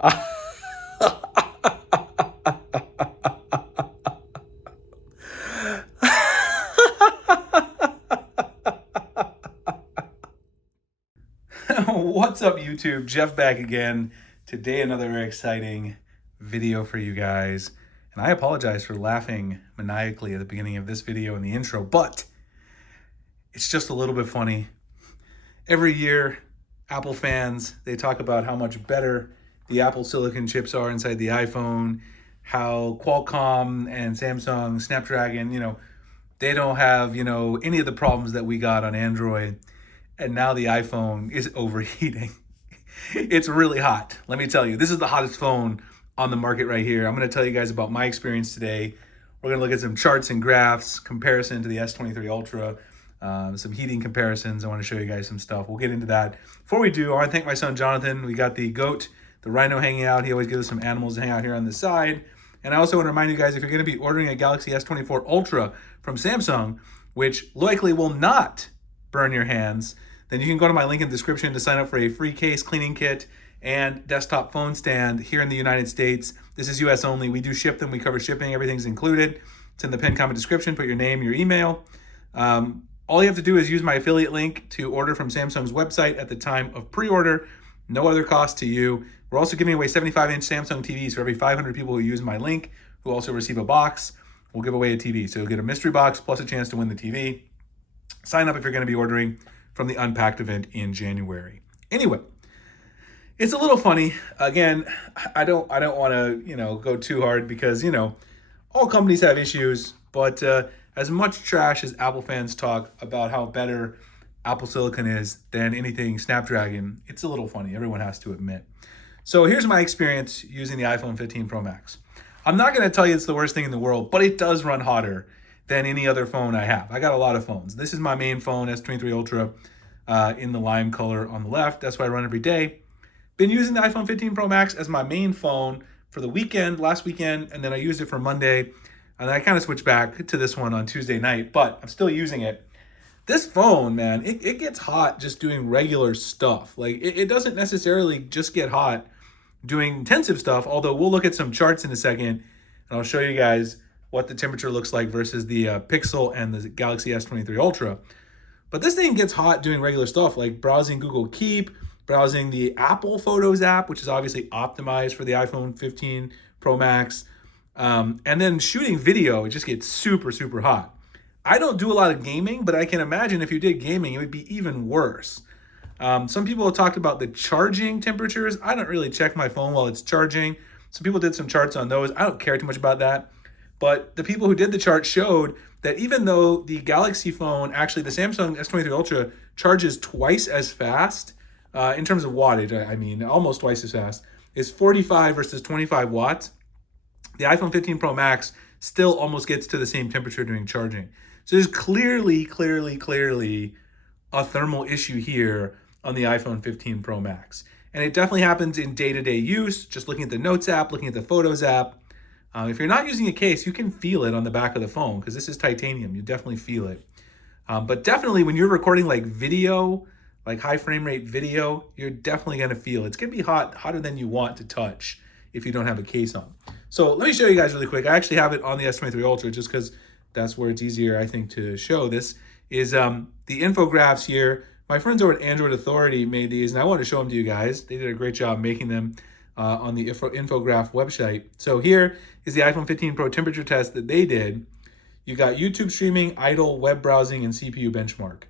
What's up, YouTube? Jeff back again. Today, another very exciting video for you guys. And I apologize for laughing maniacally at the beginning of this video in the intro, but it's just a little bit funny. Every year, Apple fans, they talk about how much better the Apple silicon chips are inside the iPhone, how Qualcomm and Samsung, Snapdragon, they don't have, any of the problems that we got on Android. And now the iPhone is overheating. It's really hot. Let me tell you, this is the hottest phone on the market right here. I'm going to tell you guys about my experience today. We're going to look at some charts and graphs, comparison to the S23 Ultra, some heating comparisons. I want to show you guys some stuff. We'll get into that. Before we do, I want to thank my son Jonathan. We got the goat, the rhino hanging out. He always gives us some animals to hang out here on the side. And I also want to remind you guys, if you're going to be ordering a Galaxy S24 Ultra from Samsung, which likely will not burn your hands, then you can go to my link in the description to sign up for a free case, cleaning kit, and desktop phone stand here in the United States. This is US only. We do ship them. We cover shipping. Everything's included. It's in the pinned comment description. Put your name, your email. All you have to do is use my affiliate link to order from Samsung's website at the time of pre-order. No other cost to you. We're also giving away 75-inch Samsung TVs for every 500 people who use my link, who also receive a box. We'll give away a TV. So you'll get a mystery box plus a chance to win the TV. Sign up if you're going to be ordering from the Unpacked event in January. Anyway, it's a little funny. Again, I don't want to, go too hard because, all companies have issues, but as much trash as Apple fans talk about how better Apple Silicon is than anything Snapdragon, it's a little funny. Everyone has to admit. So here's my experience using the iPhone 15 Pro Max. I'm not going to tell you it's the worst thing in the world, but it does run hotter than any other phone I have. I got a lot of phones. This is my main phone, S23 Ultra, in the lime color on the left. That's what I run every day. Been using the iPhone 15 Pro Max as my main phone for the weekend, last weekend, and then I used it for Monday. And I kind of switched back to this one on Tuesday night, but I'm still using it. This phone, man, it gets hot just doing regular stuff. Like, it doesn't necessarily just get hot doing intensive stuff, although we'll look at some charts in a second, and I'll show you guys what the temperature looks like versus the Pixel and the Galaxy S23 Ultra. But this thing gets hot doing regular stuff like browsing Google Keep, browsing the Apple Photos app, which is obviously optimized for the iPhone 15 Pro Max, and then shooting video. It just gets super, super hot. I don't do a lot of gaming, but I can imagine if you did gaming, it would be even worse. Some people have talked about the charging temperatures. I don't really check my phone while it's charging. Some people did some charts on those. I don't care too much about that. But the people who did the chart showed that even though the Galaxy phone, actually the Samsung S23 Ultra, charges twice as fast, in terms of wattage, I mean, almost twice as fast, is 45 versus 25 watts. The iPhone 15 Pro Max still almost gets to the same temperature during charging. So there's clearly a thermal issue here on the iPhone 15 Pro Max. And it definitely happens in day-to-day use, just looking at the Notes app, looking at the Photos app. If you're not using a case, you can feel it on the back of the phone because this is titanium. You definitely feel it. But definitely when you're recording like video, like high frame rate video, you're definitely going to feel it. It's going to be hot, hotter than you want to touch if you don't have a case on. So let me show you guys really quick. I actually have it on the S23 Ultra just because that's where it's easier, I think, to show. This is the infographs here. My friends over at Android Authority made these, and I want to show them to you guys. They did a great job making them on the infograph website. So here is the iPhone 15 Pro temperature test that they did. You got YouTube streaming, idle, web browsing, and CPU benchmark.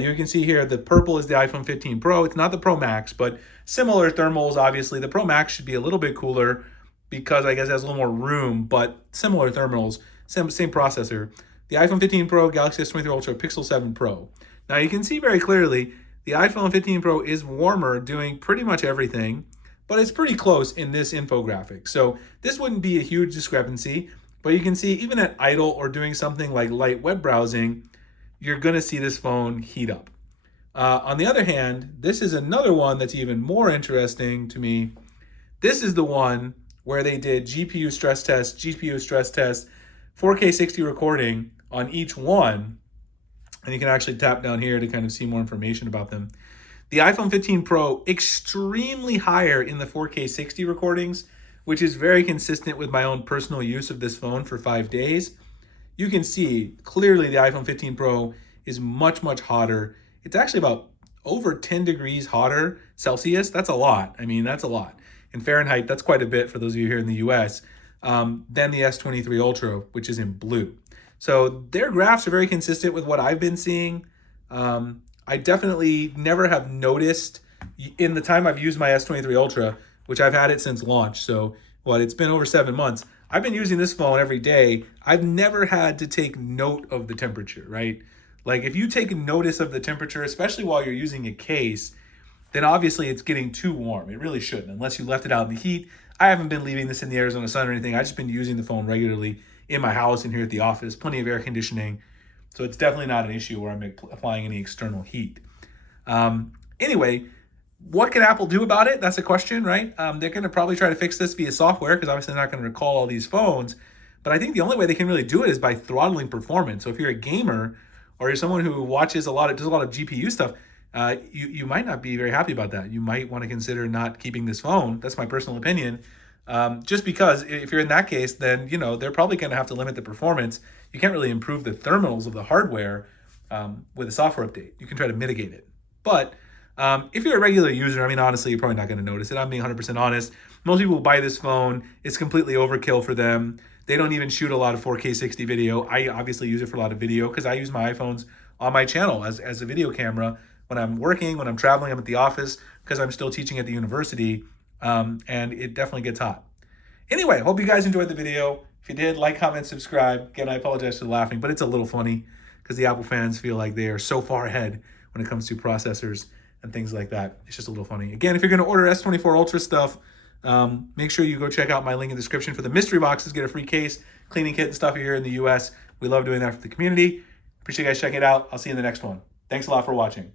You can see here the purple is the iPhone 15 Pro. It's not the Pro Max, but similar thermals, obviously. The Pro Max should be a little bit cooler because I guess it has a little more room, but similar thermals, same processor. The iPhone 15 Pro, Galaxy S23 Ultra, Pixel 7 Pro. Now you can see very clearly the iPhone 15 Pro is warmer doing pretty much everything, but it's pretty close in this infographic. So this wouldn't be a huge discrepancy, but you can see even at idle or doing something like light web browsing, you're gonna see this phone heat up. On the other hand, this is another one that's even more interesting to me. This is the one where they did GPU stress test, 4K 60 recording on each one. And you can actually tap down here to kind of see more information about them. The iPhone 15 Pro, extremely higher in the 4K 60 recordings, which is very consistent with my own personal use of this phone for 5 days. You can see clearly the iPhone 15 Pro is much, much hotter. It's actually about over 10 degrees hotter Celsius. That's a lot. I mean, that's a lot. In Fahrenheit, that's quite a bit for those of you here in the US, than the S23 Ultra, which is in blue. So their graphs are very consistent with what I've been seeing. I definitely never have noticed in the time I've used my S23 Ultra, which I've had it since launch. So it's been over 7 months. I've been using this phone every day. I've never had to take note of the temperature, right? Like if you take notice of the temperature, especially while you're using a case, then obviously it's getting too warm. It really shouldn't, unless you left it out in the heat. I haven't been leaving this in the Arizona sun or anything. I've just been using the phone regularly in my house and here at the office, plenty of air conditioning. So it's definitely not an issue where I'm applying any external heat. Anyway, what can Apple do about it? That's a question, right? They're going to probably try to fix this via software because obviously they're not going to recall all these phones. But I think the only way they can really do it is by throttling performance. So if you're a gamer or you're someone who does a lot of GPU stuff, you might not be very happy about that. You might want to consider not keeping this phone. That's my personal opinion. Just because if you're in that case, then they're probably going to have to limit the performance. You can't really improve the thermals of the hardware with a software update. You can try to mitigate it. But if you're a regular user, I mean, honestly, you're probably not going to notice it. I'm being 100% honest. Most people buy this phone. It's completely overkill for them. They don't even shoot a lot of 4K 60 video. I obviously use it for a lot of video because I use my iPhones on my channel as a video camera when I'm working, when I'm traveling, I'm at the office because I'm still teaching at the university. And it definitely gets hot. Anyway, hope you guys enjoyed the video. If you did, like, comment, subscribe. Again, I apologize for the laughing, but it's a little funny because the Apple fans feel like they are so far ahead when it comes to processors and things like that. It's just a little funny. Again, if you're going to order S24 Ultra stuff, make sure you go check out my link in the description for the mystery boxes. Get a free case, cleaning kit and stuff here in the US. We love doing that for the community. Appreciate you guys checking it out. I'll see you in the next one. Thanks a lot for watching.